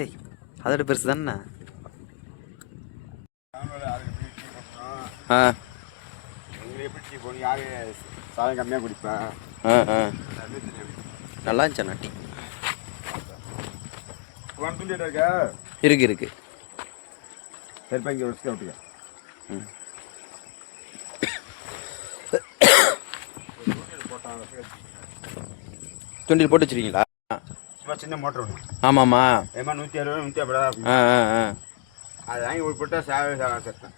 ஏய் அதோட பெருசு தானே. ஆ சாதம் கம்மியாக குடிப்பேன். நல்லா இருந்துச்சா டீ? இருக்கு இருக்கு. சரிப்பா, இங்கே வச்சுக்க விட்டுக்க. தூண்டில் போட்டு வச்சுருக்கீங்களா? சும்மா சின்ன மோட்டர் ஒன்று. ஆமாம்மா. ஏமா 160 150. அது வாங்கி ஒரு போட்டால் சேர்த்தேன்.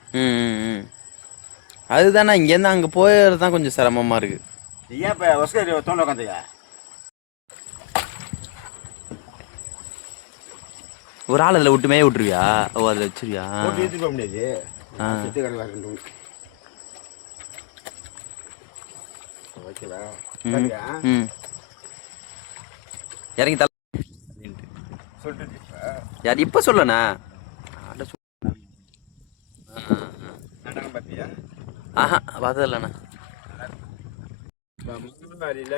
அதுதானே இங்கேருந்து அங்கே போயிடுறது தான் கொஞ்சம் சிரமமாக இருக்குது. ஏன் இப்போ ஒஸ்கர் தோண்ட உட்காந்துக்க? ஒரு ஆள் அதில் விட்டுமே விட்டுருவியா? ஓ அதில் வச்சிருவியா? போட்டு ஏற்றி போக முடியாது. சுற்றி கடலாக இருக்கு. ஓகேவா? இறங்கி தலை சொல்லிட்டு யார் இப்போ சொல்லண்ணா? பார்த்தியா? ஆஹா பார்த்தது இல்லைண்ணா. மாதிரில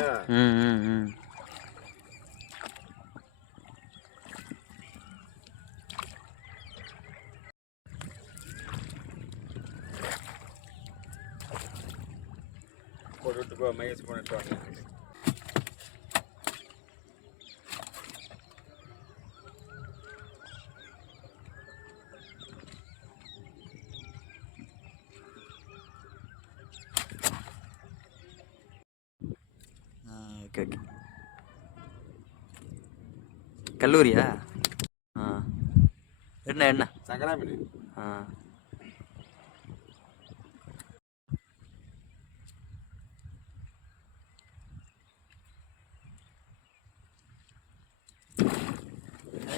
போட்டு போ மைஸ் பண்ணிட்டு வாங்க. Okay okay. கல்லூரியா? என்ன என்ன சங்கரா மீன்.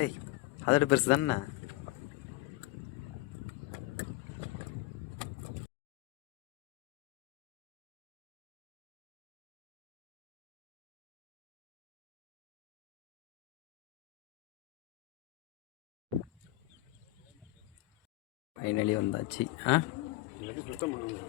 ஏய் அதோட பெருசு தானே. ஃபைனலி வந்தாச்சு. சுத்தம் பண்ணுங்க.